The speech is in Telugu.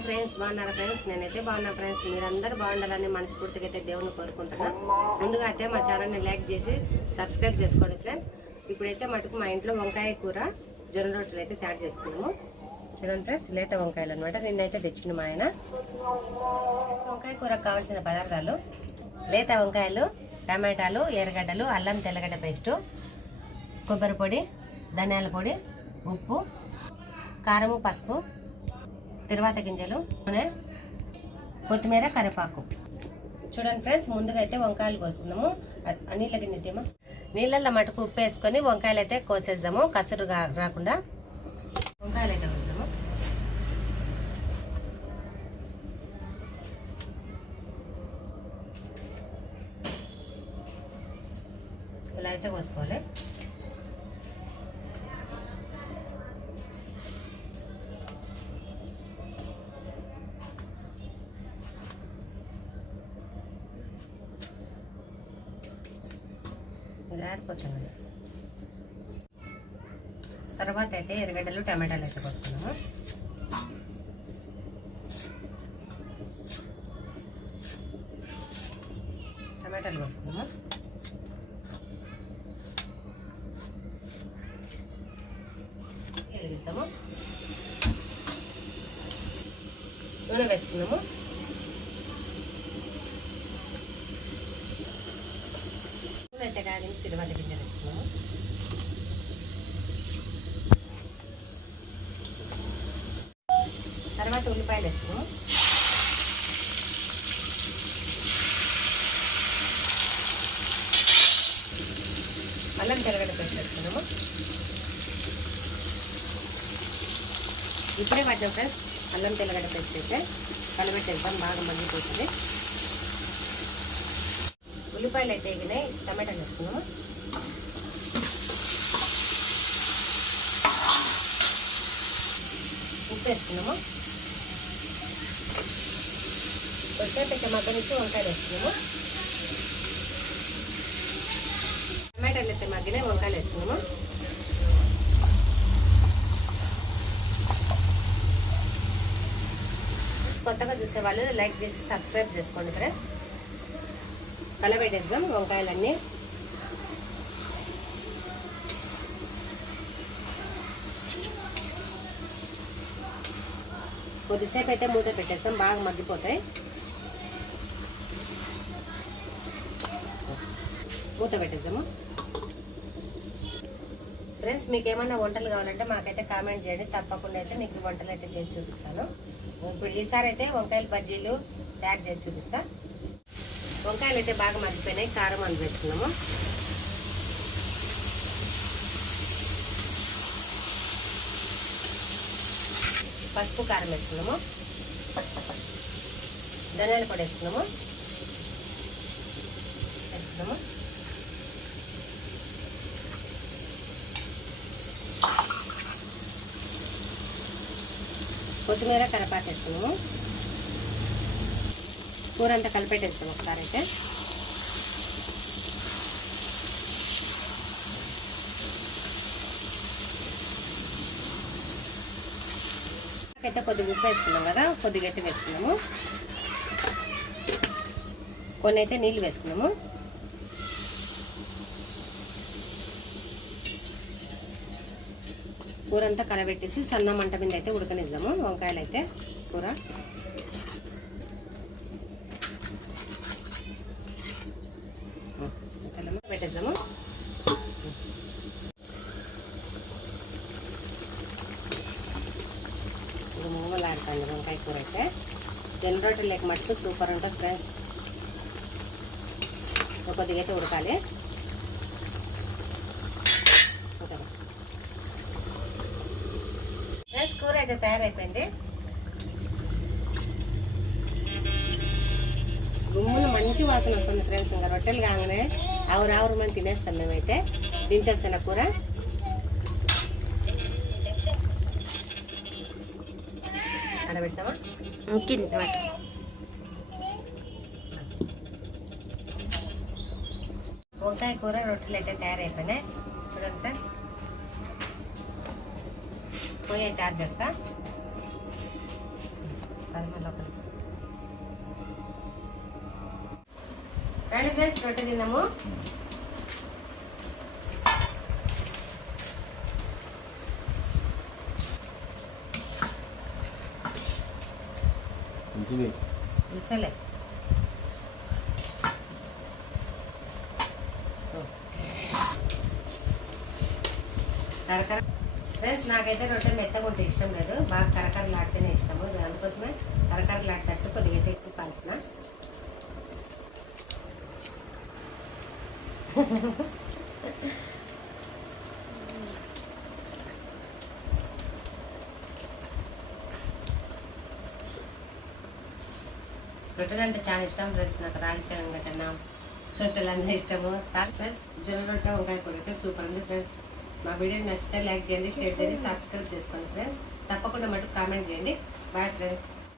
హాయ్ ఫ్రెండ్స్, బాగున్నారా ఫ్రెండ్స్? నేనైతే బాగున్నా ఫ్రెండ్స్. మీరందరూ బాగుండాలని మనస్ఫూర్తిగా అయితే దేవుని కోరుకుంటున్నా. ముందుగా అయితే మా ఛానల్ని లైక్ చేసి సబ్స్క్రైబ్ చేసుకోండి ఫ్రెండ్స్. ఇప్పుడైతే మటుకు మా ఇంట్లో వంకాయ కూర జొన్న రొట్టెలు అయితే తయారు చేసుకున్నాము. చూడండి ఫ్రెండ్స్, లేత వంకాయలు అనమాట. నిన్నైతే తెచ్చిన మా ఆయన. వంకాయ కూరకు కావాల్సిన పదార్థాలు: లేత వంకాయలు, టమాటాలు, ఎర్రగడ్డలు, అల్లం తెల్లగడ్డ పేస్టు, కొబ్బరి పొడి, ధనియాల పొడి, ఉప్పు, కారము, పసుపు, తిరువాత గింజలు, నూనె, కొత్తిమీర, కరివేపాకు. చూడండి ఫ్రెండ్స్, ముందుగా అయితే వంకాయలు కోసుకుందాము. నీళ్ళ గిన్నెటేమో నీళ్ళల్లో మటుకు ఉప్పు వేసుకొని వంకాయలు అయితే కోసేద్దాము, కసరు రాకుండా. వంకాయలు అయితే కోద్దాము. ఇలా అయితే కోసుకోవాలి. జారిపోతుంది. తర్వాత అయితే ఎర్రగడ్డలు, టమాటాలు అయితే కోసుకున్నాము. టమాటాలు కోసుకున్నాము. వెలిగిస్తాము. నూనె వేసుకున్నాము. అయితే కాదు, తిరువాత గింజలు వేసుకున్నాము. తర్వాత ఉల్లిపాయలు వేసుకున్నాము. అల్లం తెల్లగడ్డ పేస్ట్ వేసుకున్నాము. ఇప్పుడే పట్టినాం ఫ్రెండ్స్. అల్లం తెల్లగడ్డ పేస్ట్ అయితే కలబెట్టేద్దాం, బాగా మగ్గిపోతుంది. ఉల్లిపాయలు అయితే ఎగినాయి. టమాటాలు వేసుకున్నాము. ఉప్పు వేసుకున్నాము. కొద్దిసేపు అయితే మగ్గనిచ్చి వంకాయలు వేసుకున్నాము. టమాటాలు అయితే మగ్గినాయి, వంకాయలు వేసుకున్నాము. కొత్తగా చూసేవాళ్ళు లైక్ చేసి సబ్స్క్రైబ్ చేసుకోండి ఫ్రెండ్స్. కలబెట్టేద్దాం వంకాయలన్నీ. కొద్దిసేపు అయితే మూత పెట్టేస్తాం, బాగా మగ్గిపోతాయి. మూత పెట్టేద్దాము. ఫ్రెండ్స్, మీకు ఏమైనా వంటలు కావాలంటే మాకైతే కామెంట్ చేయండి. తప్పకుండా అయితే మీకు వంటలు అయితే చేసి చూపిస్తాను. ఇప్పుడు ఈసారి అయితే వంకాయల బజ్జీలు తయారు చేసి చూపిస్తా. వంకాయలు అయితే బాగా మగ్గిపోయినాయి. కారం అని వేసుకున్నాము. పసుపు, కారం వేసుకున్నాము. ధనియాల పొడి వేసుకున్నాము. కొత్తిమీర, కరివేపాకు వేసుకున్నాము. కూర అంతా కలిపెట్టేస్తాం ఒకసారి అయితే. అయితే కొద్దిగా ఉప్పు వేసుకున్నాం కదా, కొద్దిగా అయితే వేసుకున్నాము. కొన్ని అయితే నీళ్ళు వేసుకున్నాము. కూర అంతా కలబెట్టేసి సన్న మంట మీద అయితే ఉడకనిద్దాము వంకాయలు అయితే. కూర పెట్టేద్దాము. ఇది మూగలాడుతుంది వంకాయ కూర అయితే. జొన్న రొట్టెలు లేక మటుకు సూపర్ ఉంటుంది ఫ్రెండ్స్. కొద్దిగా అయితే ఉడకాలి. ఫ్రెండ్స్, కూర అయితే తయారైపోయింది. గుమ్మున మంచి వాసన వస్తుంది ఫ్రెండ్స్. ఇంకా రొట్టెలు కాగానే ఆవురు మనం తినేస్తాం మేమైతే. దించేస్తాను కూర. ఆడబెడతామా? వంకాయ కూర రొట్టెలు అయితే తయారైపోయినాయి. చూడండి ఫ్రెండ్స్, పొయ్యి అయితే ఆఫ్ చేస్తా. పదమ లోపలికి రండి ఫ్రెండ్స్, రొట్టె తిన్నాము. ఉల్సలే కరకర ఫ్రెండ్స్, నాకైతే రొట్టె మెత్తగా ఉంటే ఇష్టం లేదు, బాగా కరకరలాడితేనే ఇష్టము. అందుకోసమే కరకరలాడేటట్టు కొద్దిగా అయితే ఎక్కువ కాల్చిన. రొట్టెలు అంటే చాలా ఇష్టం ఫ్రెండ్స్, నాకు రాగి చరణ్ కన్నా రొట్టెలు అన్నీ ఇష్టము. ఫ్రెండ్స్, జొన్న రొట్టె వంకాయ కూర అయితే సూపర్ ఉంది ఫ్రెండ్స్. మా వీడియో నచ్చితే లైక్ చేయండి, షేర్ చేయండి, సబ్స్క్రైబ్ చేసుకోండి ఫ్రెండ్స్. తప్పకుండా మటుకు కామెంట్ చేయండి. Bye friends.